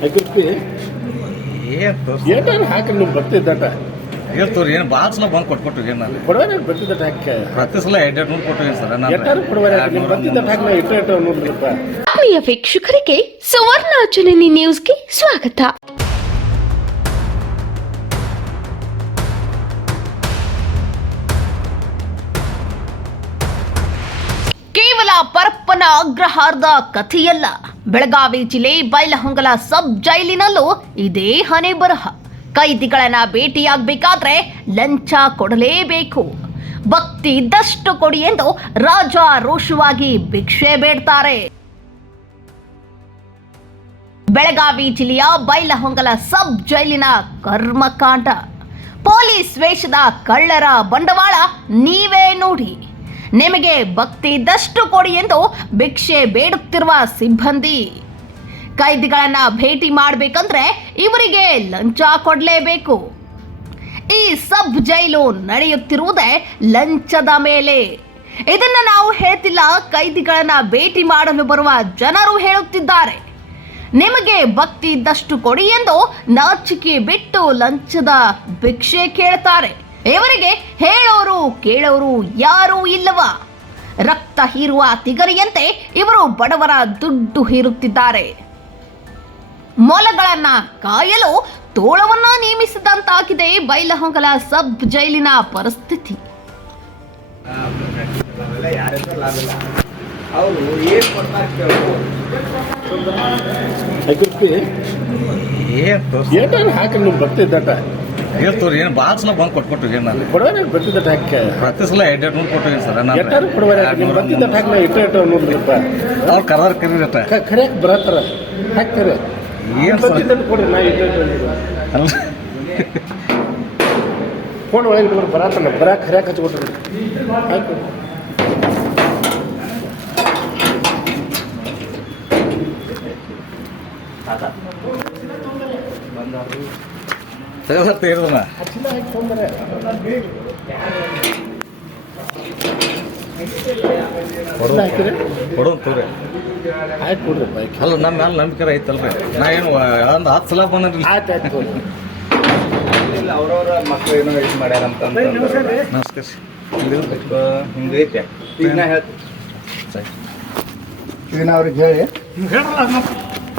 ಹಾಕಿರ್ತಿ ಏನಾರು ಹಾಕಿ ನೀವು ಬರ್ತಿದ್ದಟ ಹೇಳ್ತವ್ರಿ ಏನು ಭಾಳ ಸಲ ಬಂದು ಕೊಟ್ಕೊಟ್ಟು ಏನು ನಾನು ಕೊಡುವ ಬರ್ತಿದ್ದಟ ಹಾಕಿ? ಪ್ರತಿ ಸಲ ಎರಡು ಎರಡು ನೂರು ಕೊಟ್ಟು ಸರ್? ನಾನು ಕೊಡುವ ನೀವು ಬರ್ತಿದ್ದಟ ಹಾಕಿ ನಾವು ಇಟ್ಟು ಇಟ್ಟು ನೋಡ್ರಪ್ಪ ಆತ್ಮೀಯ ವೀಕ್ಷಕರಿಗೆ ಸುವರ್ಣ ಜನನಿ ನ್ಯೂಸ್ಗೆ ಸ್ವಾಗತ. ಕೇವಲ ಪರಪ್ಪನ ಅಗ್ರಹಾರದ ಕಥೆಯಲ್ಲ. ಬೆಳಗಾವಿ ಜಿಲ್ಲೆ ಬೈಲಹೊಂಗಲ ಸಬ್ ಜೈಲಿನಲ್ಲೂ ಇದೇ ಹಣೆ ಬರಹ. ಕೈದಿಗಳನ್ನ ಭೇಟಿಯಾಗಬೇಕಾದ್ರೆ ಲಂಚ ಕೊಡಲೇಬೇಕು. ಭಕ್ತಿ ಇದ್ದಷ್ಟು ಕೊಡಿ ಎಂದು ರಾಜ ರೋಷವಾಗಿ ಭಿಕ್ಷೆ ಬೇಡ್ತಾರೆ. ಬೆಳಗಾವಿ ಜಿಲ್ಲೆಯ ಬೈಲಹೊಂಗಲ ಸಬ್ ಜೈಲಿನ ಕರ್ಮಕಾಂಡ. ಪೊಲೀಸ್ ವೇಷದ ಕಳ್ಳರ ಬಂಡವಾಳ ನೀವೇ ನೋಡಿ. ನಿಮಗೆ ಭಕ್ತಿ ಇದ್ದಷ್ಟು ಕೊಡಿ ಎಂದು ಭಿಕ್ಷೆ ಬೇಡುತ್ತಿರುವ ಸಿಬ್ಬಂದಿ. ಕೈದಿಗಳನ್ನ ಭೇಟಿ ಮಾಡಬೇಕಂದ್ರೆ ಇವರಿಗೆ ಲಂಚ ಕೊಡಲೇಬೇಕು. ಈ ಸಬ್ ಜೈಲು ನಡೆಯುತ್ತಿರುವುದೇ ಲಂಚದ ಮೇಲೆ. ಇದನ್ನ ನಾವು ಹೇಳ್ತಿಲ್ಲ, ಕೈದಿಗಳನ್ನ ಭೇಟಿ ಮಾಡಲು ಬರುವ ಜನರು ಹೇಳುತ್ತಿದ್ದಾರೆ. ನಿಮಗೆ ಭಕ್ತಿ ಇದ್ದಷ್ಟು ಕೊಡಿ ಎಂದು ನಾಚಿಕೆ ಬಿಟ್ಟು ಲಂಚದ ಭಿಕ್ಷೆ ಕೇಳ್ತಾರೆ. ಇವರಿಗೆ ಹೇಳೋರು ಕೇಳೋರು ಯಾರೂ ಇಲ್ಲವ. ರಕ್ತ ಹೀರುವ ತಿಗರಿಯಂತೆ ಇವರು ಬಡವರ ದುಡ್ಡು ಹೀರುತ್ತಿದ್ದಾರೆ. ಮೊಲಗಳನ್ನ ಕಾಯಲು ತೋಳವನ್ನ ನೇಮಿಸಿದಂತಾಗಿದೆ ಬೈಲಹೊಂಗಲ ಸಬ್ ಜೈಲಿನ ಪರಿಸ್ಥಿತಿ. ಬರ್ತಿದ್ದಟ ಹೇಳ್ತವ್ರಿ ಏನು ಭಾಳ ಸಲ ಬಂದು ಕೊಟ್ಕೊಟ್ಟು ಏನು ನಾನು? ಕೊಡುವ ಟ್ಯಾಕ್ ಪ್ರತಿ ಸಲ ಎರಡು ಎರಡು ನೂರು ಕೊಟ್ಟು ಸರ್ ಎಟ್ಟಾರು ಕೊಡುವ ಇಟ್ಟು ನೋಡ್ರಪ್ಪ ಅವ್ರು ಕರ್ದಾರ ಕರೀರಟ ಕರೆ ಬರತ್ತಾರ? ಹಾಕ್ತಾರೆ ಏನು? ಕೊಡಿ ನಾ ಇಟ್ಟು. ಅಲ್ಲ. ಫೋನ್ ಒಳಗೆ ಇಟ್ಕೊಂಡು ಬರತ್ತಾನ? ಬರಕ್ಕೆ ಖರ್ಯಾಕ್ ಹಚ್ಕೊಟ್ರಿ ಹಾಕಿ ತೆಗೆದ ಕೊಡೋನ್ ತೋರಿ ಆಯ್ತು ಕೊಡ್ರಪ್ಪ ಆಯ್ತು ಅಲ್ಲ ನಮ್ಮ ಮೇಲೆ ನಂಬಿಕೆ ಐತಲ್ರಿ. ನಾ ಏನು ಒಂದು ಹತ್ತು ಸಲ ಬಂದ್ರಿ ಆಯ್ತು ಆಯ್ತು ಕೊಡ್ರಿ ಇಲ್ಲ ಅವ್ರವ್ರ ಮಕ್ಳು ಏನೋ ಇದು ಮಾಡ್ಯಾರ ಅಂತ ನಮಸ್ಕಾರ ಹಿಂಗೈತೆ ಈಗ ನಾ ಹೇಳ್ತೀನಿ. ಸರಿ. ಈಗ ನಾ ಅವ್ರಿಗೆ ಹೇಳಿ.